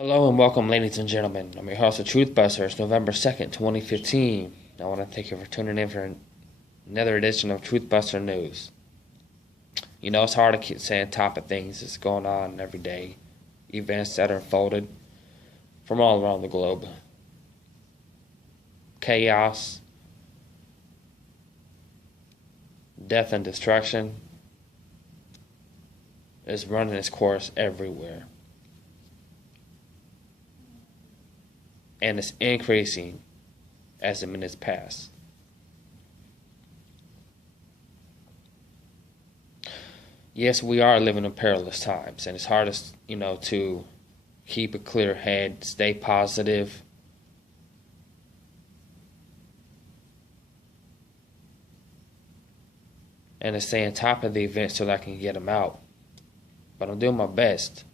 Hello and welcome, ladies and gentlemen. I'm your host of Truth Buster. It's November 2nd, 2015. I want to thank you for tuning in for another edition of Truth Buster News. You know, it's hard to keep stay on top of things that's going on every day. Events that are unfolded from all around the globe. Chaos, death and destruction is running its course everywhere. And it's increasing as the minutes pass. Yes, we are living in perilous times, and it's hard to keep a clear head, stay positive. And to stay on top of the events so that I can get them out. But I'm doing my best.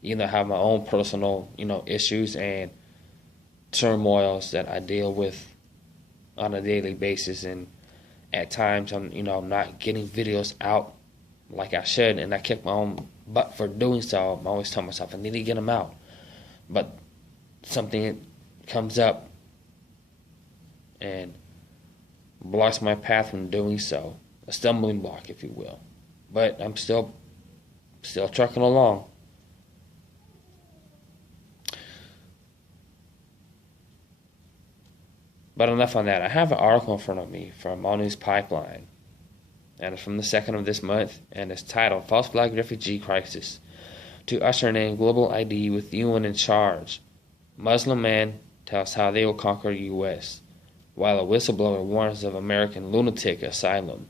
I have my own personal, issues and turmoils that I deal with on a daily basis, and at times I'm not getting videos out like I should, and I kick my own butt for doing so. I'm always telling myself I need to get them out, but something comes up and blocks my path from doing so, a stumbling block, if you will. But I'm still trucking along. But enough on that. I have an article in front of me from All News Pipeline, and it's from the 2nd of this month, and it's titled False Flag Refugee Crisis to Usher in Global ID with UN in Charge. Muslim man tells how they will conquer U.S., while a whistleblower warns of American lunatic asylum.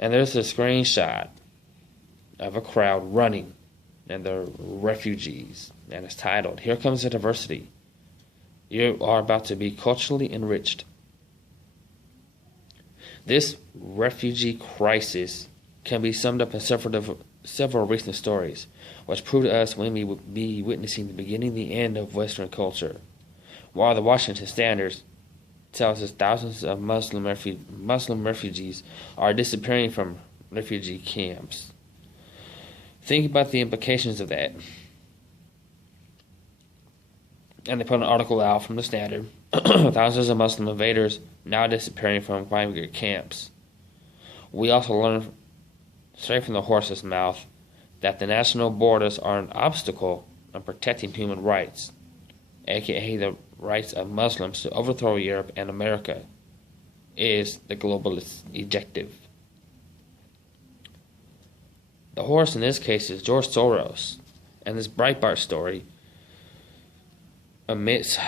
And there's a screenshot of a crowd running, and they're refugees, and it's titled, Here Comes the Diversity. You are about to be culturally enriched. This refugee crisis can be summed up in several recent stories, which prove to us we may be witnessing the beginning and the end of Western culture. While the Washington Standard tells us thousands of Muslim refugees are disappearing from refugee camps. Think about the implications of that. And they put an article out from the Standard. Thousands of Muslim invaders now disappearing from migrant camps. We also learn straight from the horse's mouth that the national borders are an obstacle in protecting human rights, aka the rights of Muslims to overthrow Europe and America, is the globalist objective. The horse in this case is George Soros, and this Breitbart story amidst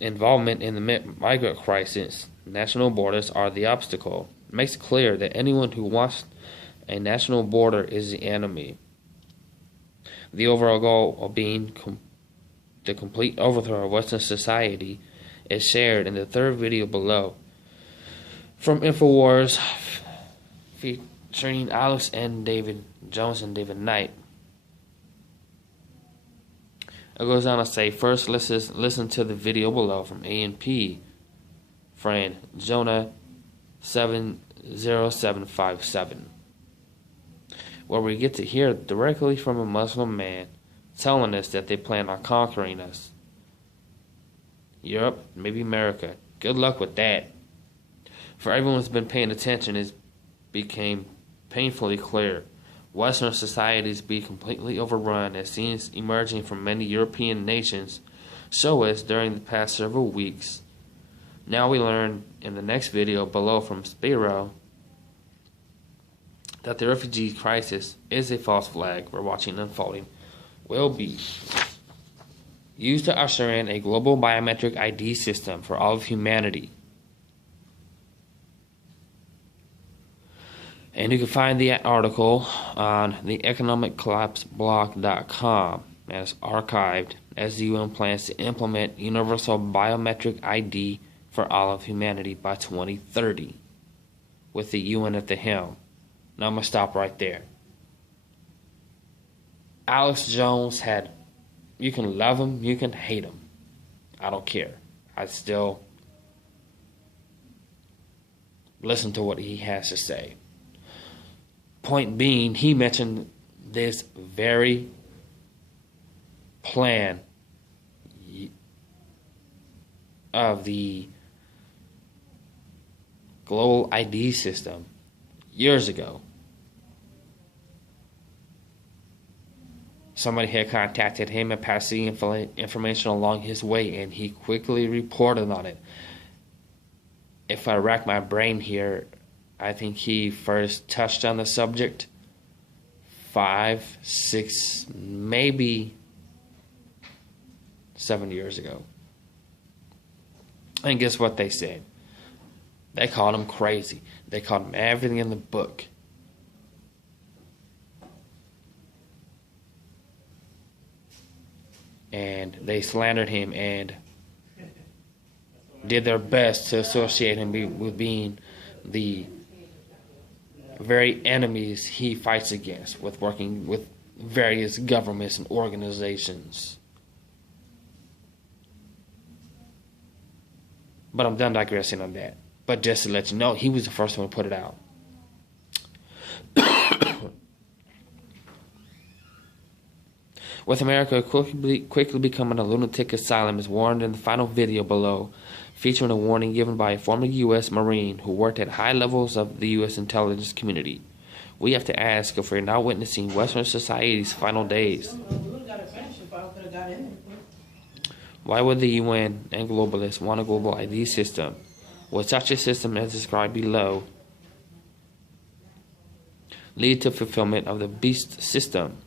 involvement in the migrant crisis, national borders are the obstacle. It makes it clear that anyone who wants a national border is the enemy. The overall goal of being the complete overthrow of Western society is shared in the third video below from InfoWars, featuring Alex and David Jones and David Knight. It goes on to say, first listen to the video below from ANP friend Jonah 70757, where we get to hear directly from a Muslim man telling us that they plan on conquering us. Europe, maybe America. Good luck with that. For everyone who's been paying attention, it became painfully clear. Western societies be completely overrun, as scenes emerging from many European nations show us during the past several weeks. Now we learn in the next video below from Spiro that the refugee crisis is a false flag we're watching unfolding, will be used to usher in a global biometric ID system for all of humanity. And you can find the article on the economiccollapseblog.com, and it's archived as the UN plans to implement universal biometric ID for all of humanity by 2030, with the UN at the helm. Now I'm going to stop right there. Alex Jones you can love him, you can hate him. I don't care. I still listen to what he has to say. Point being, he mentioned this very plan of the global ID system years ago. Somebody had contacted him and passed the information along his way, and he quickly reported on it. If I rack my brain here, I think he first touched on the subject 5, 6, maybe 7 years ago. And guess what they said? They called him crazy. They called him everything in the book. And they slandered him and did their best to associate him with being the very enemies he fights against, with working with various governments and organizations. But I'm done digressing on that. But just to let you know, he was the first one to put it out. With America quickly becoming a lunatic asylum, is warned in the final video below, featuring a warning given by a former U.S. Marine who worked at high levels of the U.S. intelligence community. We have to ask if we're now witnessing Western society's final days. Why would the UN and globalists want a global ID system? Would such a system as described below lead to fulfillment of the beast system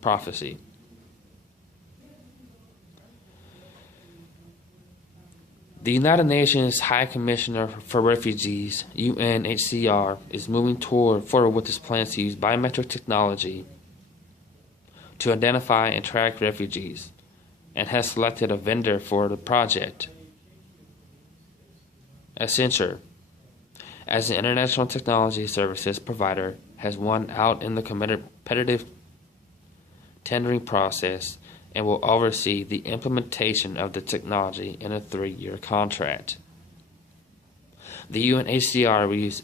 prophecy? The United Nations High Commissioner for Refugees, UNHCR, is moving forward with its plans to use biometric technology to identify and track refugees, and has selected a vendor for the project. Accenture, as an international technology services provider, has won out in the competitive tendering process and will oversee the implementation of the technology in a 3-year contract. The UNHCR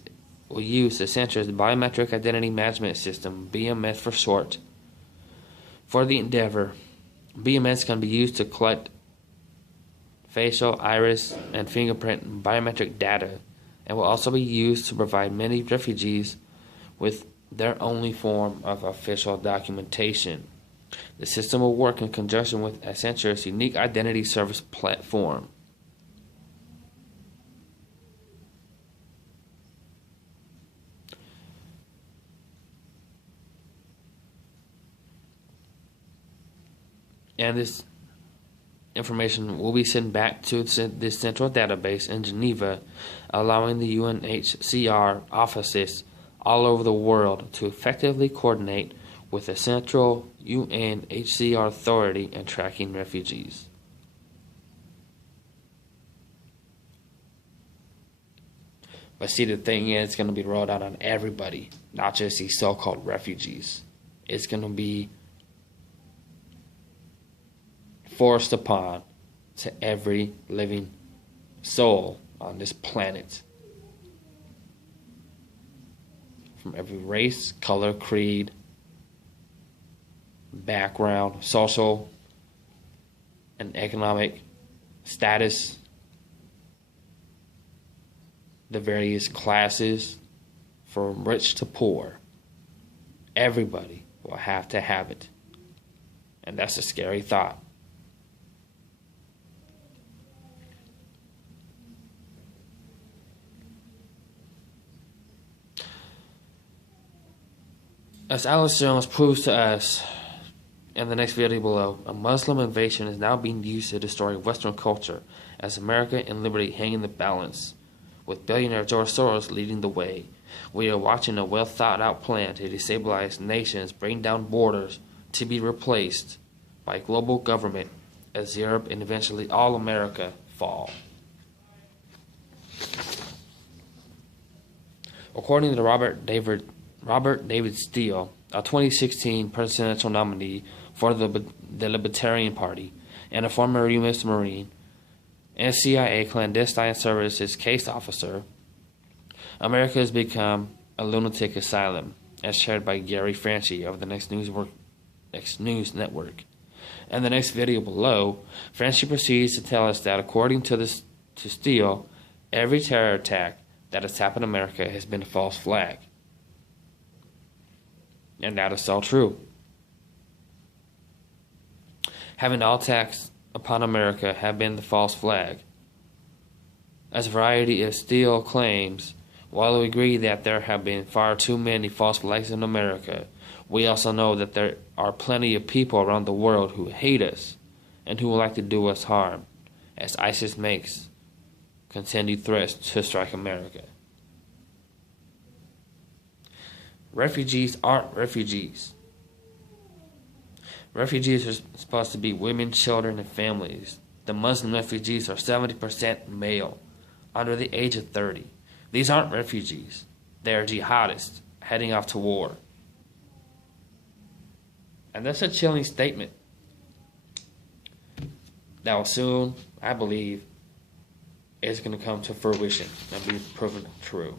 will use Accenture's Biometric Identity Management System, BMS for short, for the endeavor. BMS can be used to collect facial, iris, and fingerprint biometric data, and will also be used to provide many refugees with their only form of official documentation. The system will work in conjunction with Accenture's unique identity service platform. And this information will be sent back to this central database in Geneva, allowing the UNHCR offices all over the world to effectively coordinate with the central UNHCR authority in tracking refugees. But see, the thing is, it's going to be rolled out on everybody, not just these so-called refugees. It's going to be forced upon to every living soul on this planet. From every race, color, creed, background, social and economic status, the various classes, from rich to poor. Everybody will have to have it. And that's a scary thought. As Alice Jones proves to us in the next video below, a Muslim invasion is now being used to destroy Western culture, as America and liberty hang in the balance, with billionaire George Soros leading the way. We are watching a well-thought-out plan to destabilize nations, bring down borders, to be replaced by global government as Europe and eventually all America fall. According to Robert David Steele, a 2016 presidential nominee for the Libertarian Party and a former U.S. Marine and CIA clandestine services case officer, America has become a lunatic asylum, as shared by Gary Franchi of the Next News Network. In the next video below, Franchi proceeds to tell us that according to Steele, every terror attack that has happened in America has been a false flag. And that is so true. Having all attacks upon America have been the false flag. As a variety of Steele claims, while we agree that there have been far too many false flags in America, we also know that there are plenty of people around the world who hate us and who would like to do us harm, as ISIS makes continued threats to strike America. Refugees aren't refugees. Refugees are supposed to be women, children, and families. The Muslim refugees are 70% male, under the age of 30. These aren't refugees. They are jihadists heading off to war. And that's a chilling statement that will soon, I believe, is going to come to fruition and be proven true.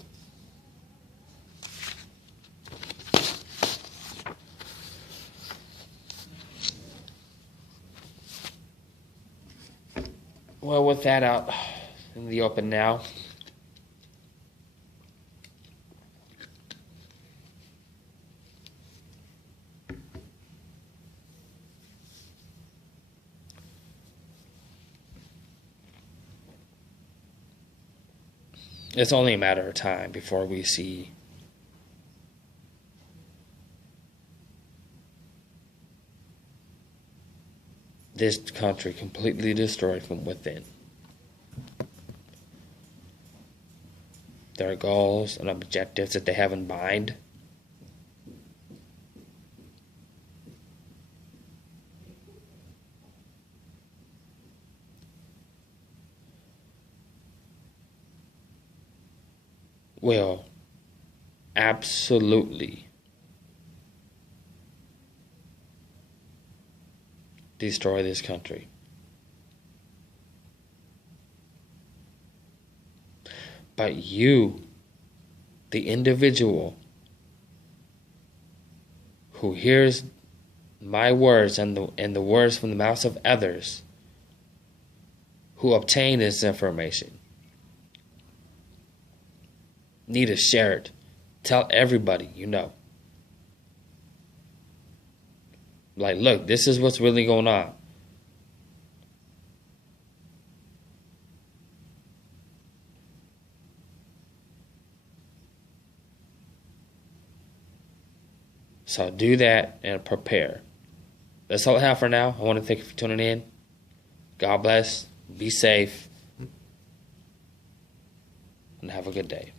Well, with that out in the open now, it's only a matter of time before we see this country completely destroyed from within. Their goals and objectives that they have in mind will absolutely destroy this country. But you, the individual who hears my words and the words from the mouths of others who obtain this information, need to share it. Tell everybody you know. Like, look, this is what's really going on. So do that and prepare. That's all I have for now. I want to thank you for tuning in. God bless. Be safe. And have a good day.